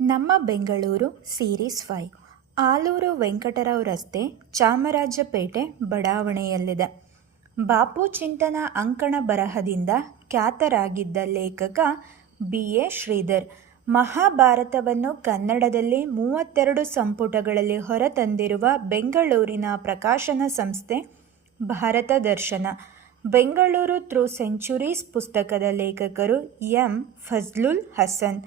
ನಮ್ಮ ಬೆಂಗಳೂರು ಸೀರೀಸ್ 5 ಆಲೂರು ವೆಂಕಟರಾವ್ ರಸ್ತೆ, ಚಾಮರಾಜಪೇಟೆ ಬಡಾವಣೆಯಲ್ಲಿದೆ. ಬಾಪು ಚಿಂತನ ಅಂಕಣ ಬರಹದಿಂದ ಖ್ಯಾತರಾಗಿದ್ದ ಲೇಖಕ BA ಶ್ರೀಧರ್ ಮಹಾಭಾರತವನ್ನು ಕನ್ನಡದಲ್ಲಿ 32 ಸಂಪುಟಗಳಲ್ಲಿ ಹೊರತಂದಿರುವ ಬೆಂಗಳೂರಿನ ಪ್ರಕಾಶನ ಸಂಸ್ಥೆ ಭಾರತ ದರ್ಶನ. ಬೆಂಗಳೂರು ಥ್ರೂ ಸೆಂಚುರೀಸ್ ಪುಸ್ತಕದ ಲೇಖಕರು M Fazlul Hasan.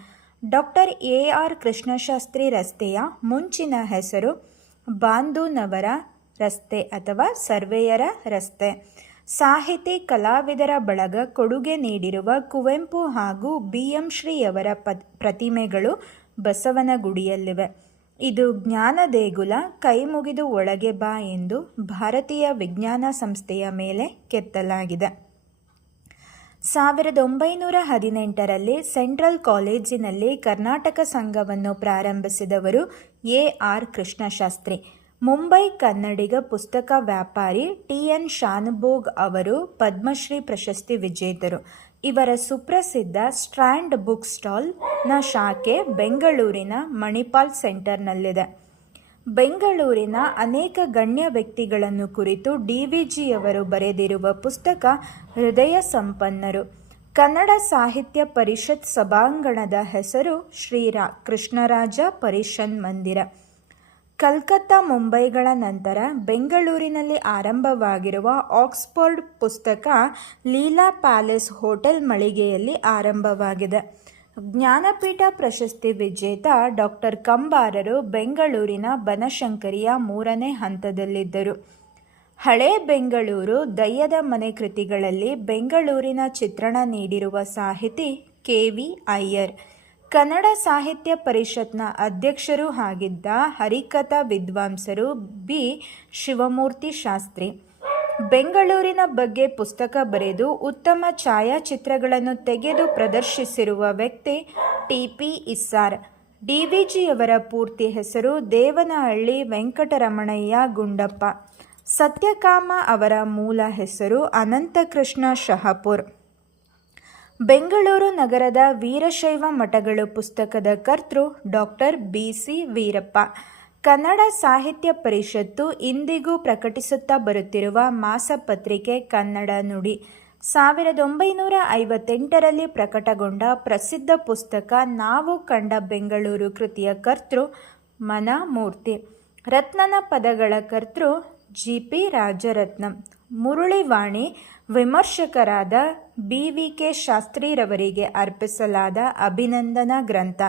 Doctor AR Krishnashastri ರಸ್ತೆಯ ಮುಂಚಿನ ಹೆಸರು ಬಾಂಧುನವರ ರಸ್ತೆ ಅಥವಾ ಸರ್ವೇಯರ ರಸ್ತೆ. ಸಾಹಿತಿ ಕಲಾವಿದರ ಬಳಗ ಕೊಡುಗೆ ನೀಡಿರುವ ಕುವೆಂಪು ಹಾಗೂ BM ಶ್ರೀಯವರ ಪ್ರತಿಮೆಗಳು ಬಸವನಗುಡಿಯಲ್ಲಿವೆ. ಇದು ಜ್ಞಾನ ದೇಗುಲ, ಕೈ ಮುಗಿದು ಒಳಗೆ ಬಾ ಎಂದು ಭಾರತೀಯ ವಿಜ್ಞಾನ ಸಂಸ್ಥೆಯ ಮೇಲೆ ಕೆತ್ತಲಾಗಿದೆ. 1918ರಲ್ಲಿ ಸೆಂಟ್ರಲ್ ಕಾಲೇಜಿನಲ್ಲಿ ಕರ್ನಾಟಕ ಸಂಘವನ್ನು ಪ್ರಾರಂಭಿಸಿದವರು AR ಕೃಷ್ಣಶಾಸ್ತ್ರಿ. ಮುಂಬೈ ಕನ್ನಡಿಗ ಪುಸ್ತಕ ವ್ಯಾಪಾರಿ TN ಶಾನುಭೋಗ್ ಅವರು ಪದ್ಮಶ್ರೀ ಪ್ರಶಸ್ತಿ ವಿಜೇತರು. ಇವರ ಸುಪ್ರಸಿದ್ಧ ಸ್ಟ್ರ್ಯಾಂಡ್ ಬುಕ್ ಸ್ಟಾಲ್ನ ಶಾಖೆ ಬೆಂಗಳೂರಿನ ಮಣಿಪಾಲ್ ಸೆಂಟರ್ನಲ್ಲಿದೆ. ಬೆಂಗಳೂರಿನ ಅನೇಕ ಗಣ್ಯ ವ್ಯಕ್ತಿಗಳನ್ನು ಕುರಿತು DVGಯವರು ಬರೆದಿರುವ ಪುಸ್ತಕ ಹೃದಯ ಸಂಪನ್ನರು. ಕನ್ನಡ ಸಾಹಿತ್ಯ ಪರಿಷತ್ ಸಭಾಂಗಣದ ಹೆಸರು ಶ್ರೀ ಕೃಷ್ಣರಾಜ ಪರಿಷನ್ ಮಂದಿರ. ಕಲ್ಕತ್ತಾ, ಮುಂಬೈಗಳ ನಂತರ ಬೆಂಗಳೂರಿನಲ್ಲಿ ಆರಂಭವಾಗಿರುವ ಆಕ್ಸ್ಫರ್ಡ್ ಪುಸ್ತಕ ಲೀಲಾ ಪ್ಯಾಲೇಸ್ ಹೋಟೆಲ್ ಮಳಿಗೆಯಲ್ಲಿ ಆರಂಭವಾಗಿದೆ. ಜ್ಞಾನಪೀಠ ಪ್ರಶಸ್ತಿ ವಿಜೇತ ಡಾಕ್ಟರ್ ಕಂಬಾರರು ಬೆಂಗಳೂರಿನ ಬನಶಂಕರಿಯ 3ನೇ ಹಂತದಲ್ಲಿದ್ದರು. ಹಳೇ ಬೆಂಗಳೂರು, ದಯ್ಯದ ಮನೆ ಕೃತಿಗಳಲ್ಲಿ ಬೆಂಗಳೂರಿನ ಚಿತ್ರಣ ನೀಡಿರುವ ಸಾಹಿತಿ KV ಅಯ್ಯರ್. ಕನ್ನಡ ಸಾಹಿತ್ಯ ಪರಿಷತ್ನ ಅಧ್ಯಕ್ಷರೂ ಆಗಿದ್ದ ಹರಿಕಥಾ ವಿದ್ವಾಂಸರು B ಶಿವಮೂರ್ತಿ ಶಾಸ್ತ್ರಿ. ಬೆಂಗಳೂರಿನ ಬಗ್ಗೆ ಪುಸ್ತಕ ಬರೆದು ಉತ್ತಮ ಛಾಯಾಚಿತ್ರಗಳನ್ನು ತೆಗೆದು ಪ್ರದರ್ಶಿಸಿರುವ ವ್ಯಕ್ತಿ TP ಇಸ್ಸಾರ್. DVGಯವರ ಪೂರ್ತಿ ಹೆಸರು ದೇವನಹಳ್ಳಿ ವೆಂಕಟರಮಣಯ್ಯ ಗುಂಡಪ್ಪ. ಸತ್ಯಕಾಮ ಅವರ ಮೂಲ ಹೆಸರು ಅನಂತಕೃಷ್ಣ ಶಹಪುರ್. ಬೆಂಗಳೂರು ನಗರದ ವೀರಶೈವ ಮಠಗಳು ಪುಸ್ತಕದ ಕರ್ತೃ ಡಾಕ್ಟರ್ BC ವೀರಪ್ಪ. ಕನ್ನಡ ಸಾಹಿತ್ಯ ಪರಿಷತ್ತು ಇಂದಿಗೂ ಪ್ರಕಟಿಸುತ್ತಾ ಬರುತ್ತಿರುವ ಮಾಸಪತ್ರಿಕೆ ಕನ್ನಡ ನುಡಿ. 1958ರಲ್ಲಿ ಪ್ರಕಟಗೊಂಡ ಪ್ರಸಿದ್ಧ ಪುಸ್ತಕ ನಾವು ಕಂಡ ಬೆಂಗಳೂರು ಕೃತಿಯ ಕರ್ತೃ ಮನಮೂರ್ತಿ. ರತ್ನನ ಪದಗಳ ಕರ್ತೃ GP ರಾಜರತ್ನಂ. ಮುರುಳಿವಾಣಿ ವಿಮರ್ಶಕರಾದ BVK ಶಾಸ್ತ್ರಿರವರಿಗೆ ಅರ್ಪಿಸಲಾದ ಅಭಿನಂದನಾ ಗ್ರಂಥ.